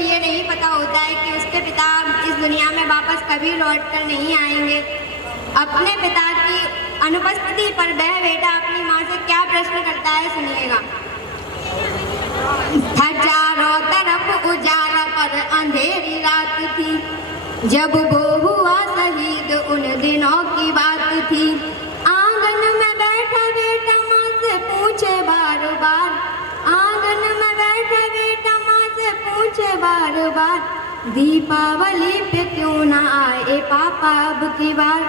ये नहीं पता होता है कि उसके पिता इस दुनिया में वापस कभी लौट कर नहीं आएंगे। अपने पिता की अनुपस्थिति पर वह बेटा अपनी माँ से क्या प्रश्न करता है, सुनिएगा। चारों तरफ उजाला पर अंधेरी रात थी, जब वो हुआ शहीद उन दिनों की बात थी। आंगन में बैठा बेटा माँ से पूछे बार बार, आंगन में बैठा बेटा माँ से पूछे बार बार, दीपावली पे क्यों ना आए पापा अब की बार,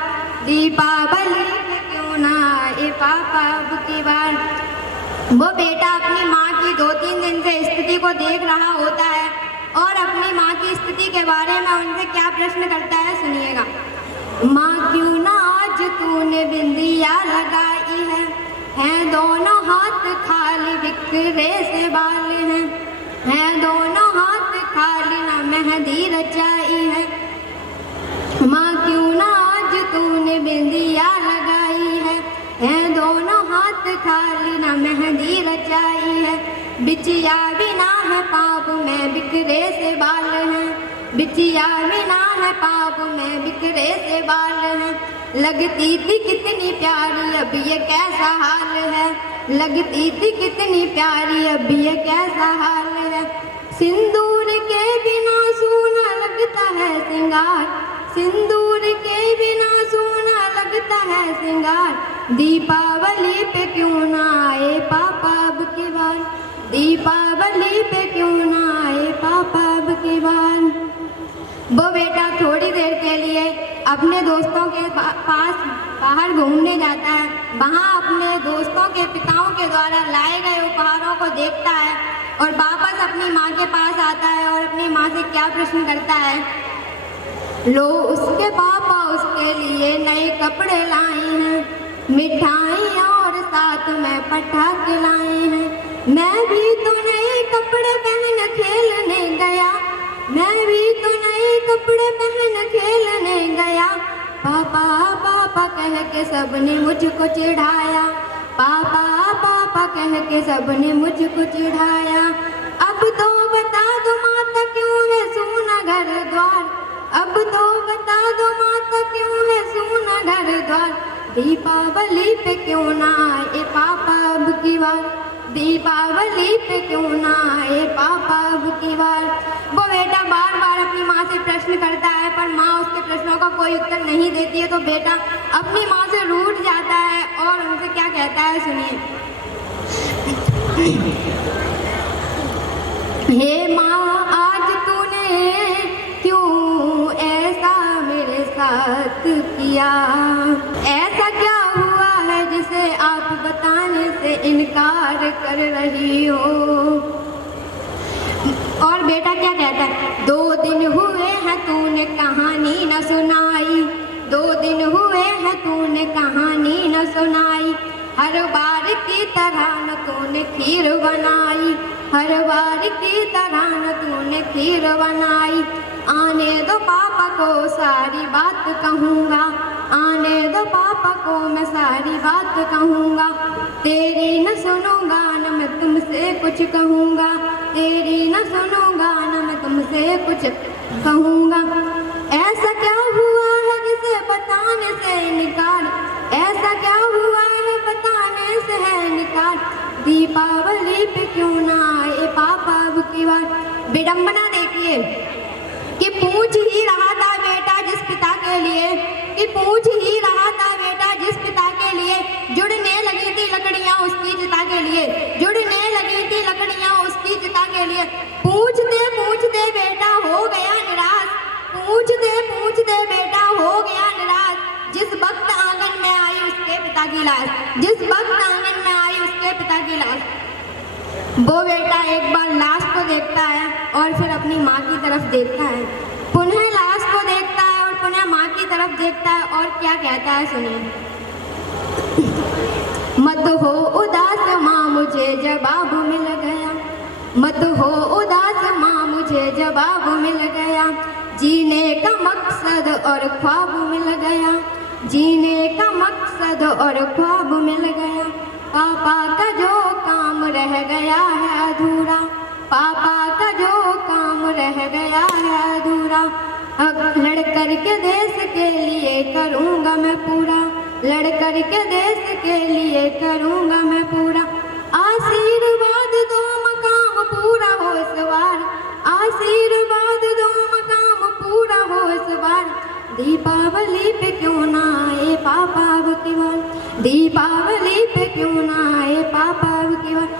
दीपावली पे क्यों ना आए पापा अब की बार। वो बेटा अपनी माँ की 2-3 दिन से स्थिति को देख रहा होता है और अपनी माँ की स्थिति के बारे में उनसे क्या प्रश्न करता है, सुनिएगा। माँ क्यों ना आज तूने बिंदिया लगाई है दोनों हाथ खाली बिखरे से बाल हैं दोनों हाथ खाली ना मेहंदी रचाई है। माँ क्यों ना आज तूने बिंदिया लगाई है दोनों हाथ खाली ना मेहंदी रचाई है। बिछिया बिना है पाप में बिखरे से बाल हैं, बिछिया बिना है पाप में बिखरे से बाल हैं। लगती थी कितनी प्यारी अब ये कैसा हाल है, लगती थी कितनी प्यारी अब ये कैसा हाल है। सिंदूर के बिना सूना लगता है सिंगार, सिंदूर के बिना सूना लगता है सिंगार, दीपावली पे क्यों ना आए पापा अब की बार, दीपावली पे क्यों ना आए पापा अब की बार। वो बेटा थोड़ी देर के लिए अपने दोस्तों के पास बाहर घूमने जाता है। वहाँ अपने दोस्तों के पिताओं के द्वारा लाए गए उपहारों को देखता है और वापस अपनी माँ के पास आता है और अपनी माँ से क्या प्रश्न करता है। लो उसके पापा उसके लिए नए कपड़े लाए हैं, मिठाई और साथ में पटाखे लाए हैं। मैं भी तो नए कपड़े पहन खेलने गया, मैं भी तो नए कपड़े पहन खेलने गया। पापा पापा कह के सबने मुझको चिढ़ाया, पापा पापा कह के सबने मुझको चिढ़ाया। अब तो बता दो माता क्यों है सूना घर द्वार, अब तो बता दो माता क्यों है सूना घर द्वार, दीपावली पे क्यों ना आए पापा अब की बार, दीपावली पे क्यों ना आए पापा अब की बार। वो बेटा बार बार अपनी माँ से प्रश्न करता है पर माँ उसके प्रश्नों का कोई उत्तर नहीं देती है, तो बेटा अपनी माँ से रूठ जाता है और उनसे क्या कहता है, सुनिए। हे माँ आज तूने क्यों ऐसा मेरे साथ किया, ऐसा क्या हुआ है जिसे आप बताने से इनकार कर रही हो। और बेटा क्या कहता है, 2 दिन हुए हैं तूने कहानी न सुनाई, 2 दिन हुए हैं तूने कहानी न सुनाई। हर बार की तरह न तूने खीर बनाई, हर बार की तरह न तूने खीर बनाई। आने दो पापा को सारी बात कहूँगा, आने दो पापा को मैं सारी बात कहूँगा। तेरी न सुनूंगा न मैं तुमसे कुछ कहूँगा, तेरी न सुनूंगा न मैं तुमसे कुछ कहूँगा। ऐसा क्या हुआ है जिसे बताने से इनकार, ऐसा क्या हुआ है बताने से है इनकार, दीपावली पे क्यों ना आए पापा अब की बार। विडंबना देखिए कि पूछ ही रहा था बेटा जिस पिता के लिए, कि पूछ ही रहा था बेटा जिस पिता के लिए जुड़ने लगी थी लकड़ियां उसकी चिता के लिए, जुड़ने लगी थी लकड़ियां उसकी चिता के लिए। पूछते पूछते बेटा हो गया निराश, पूछते बेटा हो गया निराश। जिस वक्त आंगन में आई उसके पिता की लाश, जिस वक्त आंगन में आई उसके पिता की लाश। वो बेटा एक बार लाश को देखता है और फिर अपनी माँ की तरफ देखता है, पुनः लाश को देखता है और पुनः माँ की तरफ देखता है और क्या कहता है, सुनिए। मत हो उदास माँ मुझे जवाब मिल गया, मत हो उदास माँ मुझे जवाब मिल गया। जीने का मकसद और ख्वाब मिल गया, जीने का मकसद और ख्वाब मिल गया। पापा का जो काम रह गया है अधूरा, पापा का जो काम रह गया है अधूरा। लड़ कर के देश के लिए करूँगा मैं पूरा, लड़ कर के देश के लिए करूँगा मैं पूरा। आशीर्वाद दो मकाम पूरा हो इस बार, आशीर्वाद दो मकाम पूरा हो इस बार। दीपावली पे क्यों ना आए पापा अब की बार, दीपावली पे क्यों ना आए पापा अब की बार।